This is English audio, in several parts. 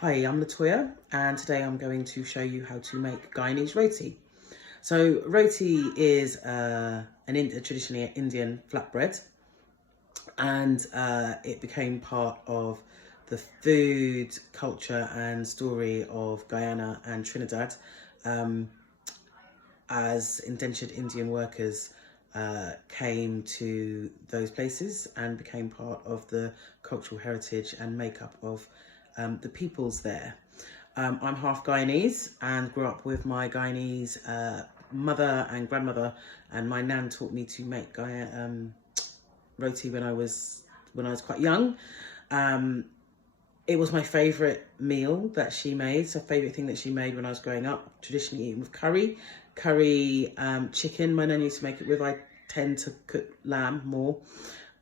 Hi, I'm LaToyah, and today I'm going to show you how to make Guyanese roti. So roti is a traditionally Indian flatbread, and it became part of the food, culture and story of Guyana and Trinidad as indentured Indian workers came to those places and became part of the cultural heritage and makeup of the peoples there. I'm half Guyanese and grew up with my Guyanese mother and grandmother, and my nan taught me to make roti when I was quite young. It was my favourite meal that she made, so favourite thing that she made when I was growing up, traditionally eaten with curry, chicken. My nan used to make it with, I tend to cook lamb more,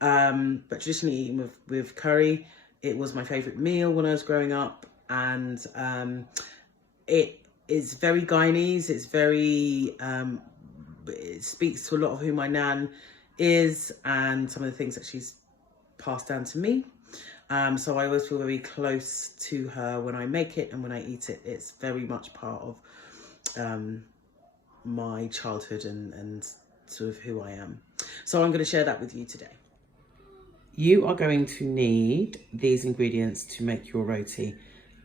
but traditionally eaten with curry. It was my favourite meal when I was growing up, and it is very Guyanese. It's very, it speaks to a lot of who my nan is and some of the things that she's passed down to me. So I always feel very close to her when I make it and when I eat it. It's very much part of my childhood and sort of who I am. So I'm going to share that with you today. You are going to need these ingredients to make your roti: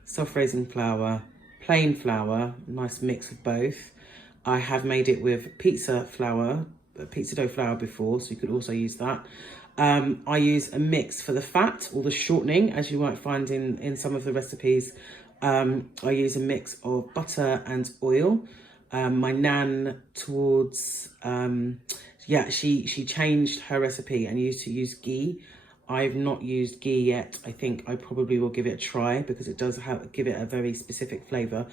self-raising flour, plain flour, nice mix of both. I have made it with pizza dough flour before, so you could also use that. I use a mix for the fat or the shortening, as you might find in some of the recipes. I use a mix of butter and oil. My nan she changed her recipe and used to use ghee. I've not used ghee yet. I think I probably will give it a try because it does give it a very specific flavour.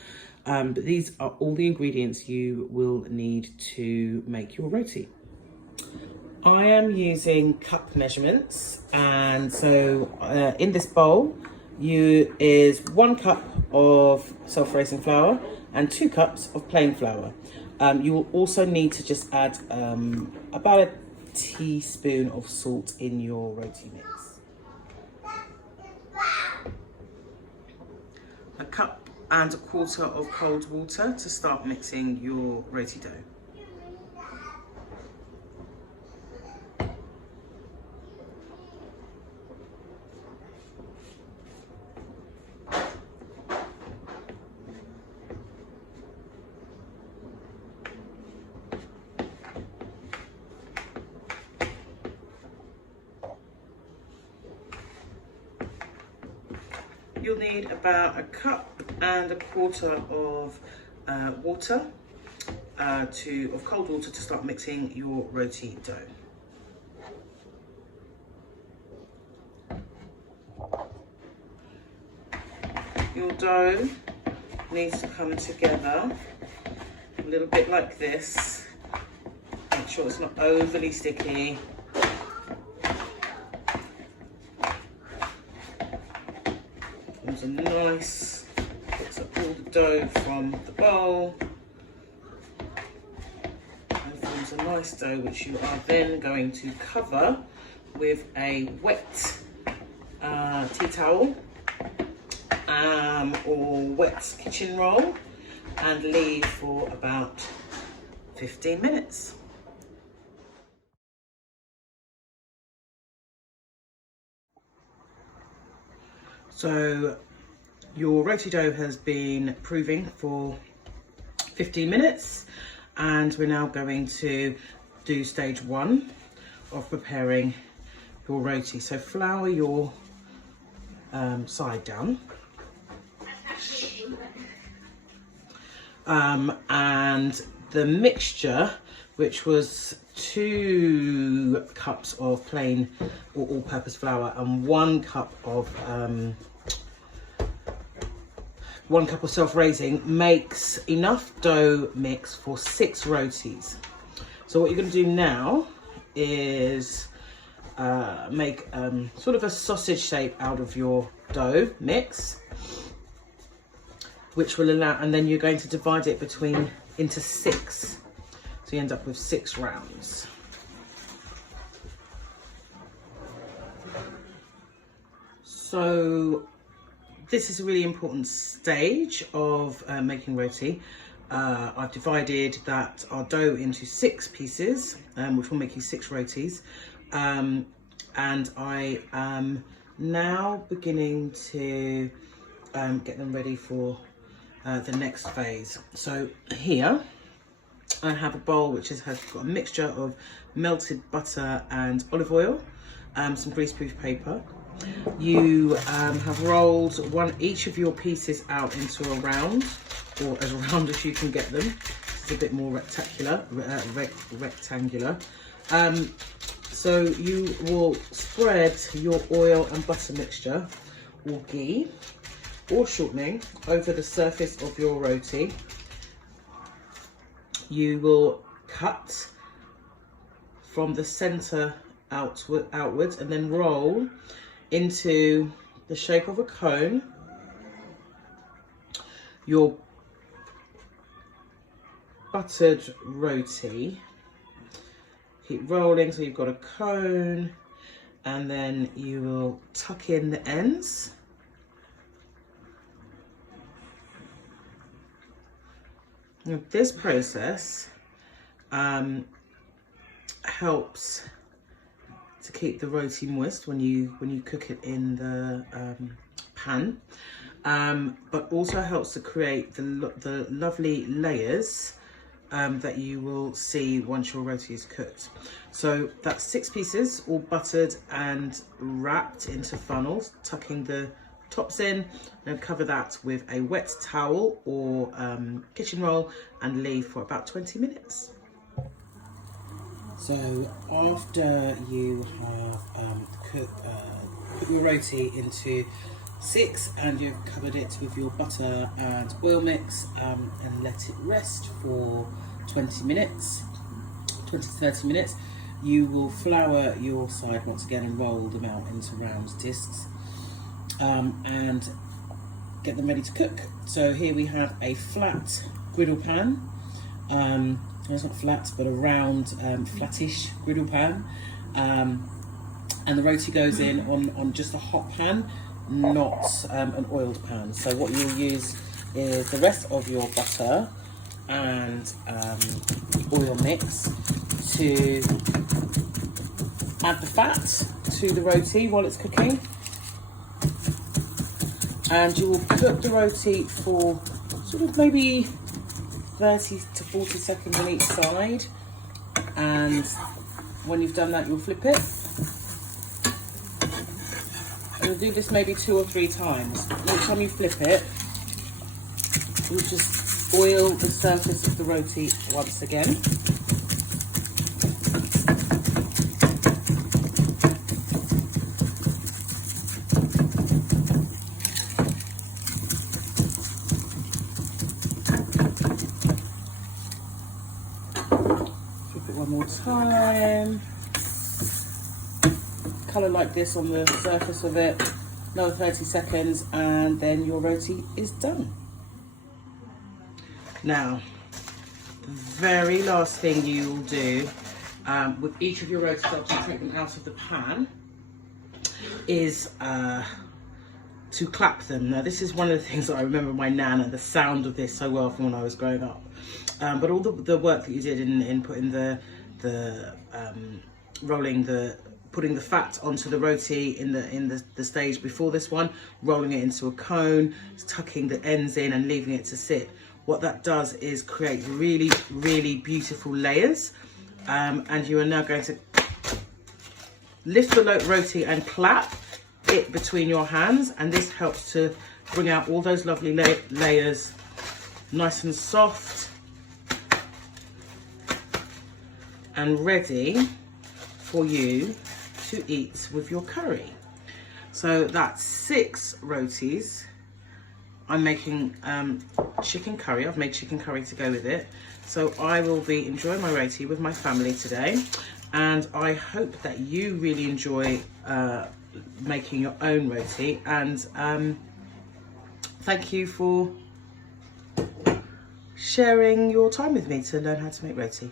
But these are all the ingredients you will need to make your roti. I am using cup measurements, and so in this bowl is 1 cup of self-raising flour and 2 cups of plain flour. You will also need to just add about a teaspoon of salt in your roti mix. 1.25 cups of cold water to start mixing your roti dough. You'll need about 1.25 cups of water, of cold water to start mixing your roti dough. Your dough needs to come together a little bit like this. Make sure it's not overly sticky. Forms a nice, picks up all the dough from the bowl and forms a nice dough which you are then going to cover with a wet tea towel or wet kitchen roll and leave for about 15 minutes. So your roti dough has been proving for 15 minutes, and we're now going to do stage 1 of preparing your roti. So flour your side down, and the mixture, which was 2 cups of plain or all-purpose flour and 1 cup of self-raising, makes enough dough mix for 6 rotis. So what you're going to do now is make sort of a sausage shape out of your dough mix, which will allow, and then you're going to divide it into 6. So you end up with 6 rounds. So this is a really important stage of making roti. I've divided our dough into 6 pieces, which will make you 6 rotis. And I am now beginning to get them ready for the next phase. So here I have a bowl which has got a mixture of melted butter and olive oil, some greaseproof paper. You have rolled each of your pieces out into a round, or as round as you can get them. It's a bit more rectangular. So you will spread your oil and butter mixture, or ghee, or shortening, over the surface of your roti. You will cut from the center outwards and then roll into the shape of a cone your buttered roti. Keep rolling so you've got a cone, and then you will tuck in the ends. Now, this process helps to keep the roti moist when you cook it in the pan, but also helps to create the lovely layers that you will see once your roti is cooked. So that's 6 pieces, all buttered and wrapped into funnels, tucking the tops in, and cover that with a wet towel or kitchen roll and leave for about 20 minutes. So after you have put your roti into 6 and you've covered it with your butter and oil mix and let it rest for 20 to 30 minutes, you will flour your side once again and roll them out into round discs and get them ready to cook. So here we have a flat griddle pan. It's not flat, but a round, flattish griddle pan, and the roti goes in on just a hot pan, not an oiled pan. So what you'll use is the rest of your butter and oil mix to add the fat to the roti while it's cooking, and you will cook the roti for sort of maybe 30 to 40 seconds on each side, and when you've done that you'll flip it, and you'll do this maybe 2 or 3 times. Each time you flip it, you'll just oil the surface of the roti once again. One more time. Colour like this on the surface of it. Another 30 seconds and then your roti is done. Now, the very last thing you will do with each of your rotis after you take them out of the pan is to clap them. Now, this is one of the things that I remember my nana, the sound of this so well from when I was growing up. But all the work that you did in putting putting the fat onto the roti in the stage before this one, rolling it into a cone, tucking the ends in and leaving it to sit. What that does is create really, really beautiful layers. And you are now going to lift the roti and clap it between your hands, and this helps to bring out all those lovely layers, nice and soft and ready for you to eat with your curry. So that's 6 rotis. I'm making chicken curry. I've made chicken curry to go with it. So I will be enjoying my roti with my family today, and I hope that you really enjoy making your own roti, and thank you for sharing your time with me to learn how to make roti.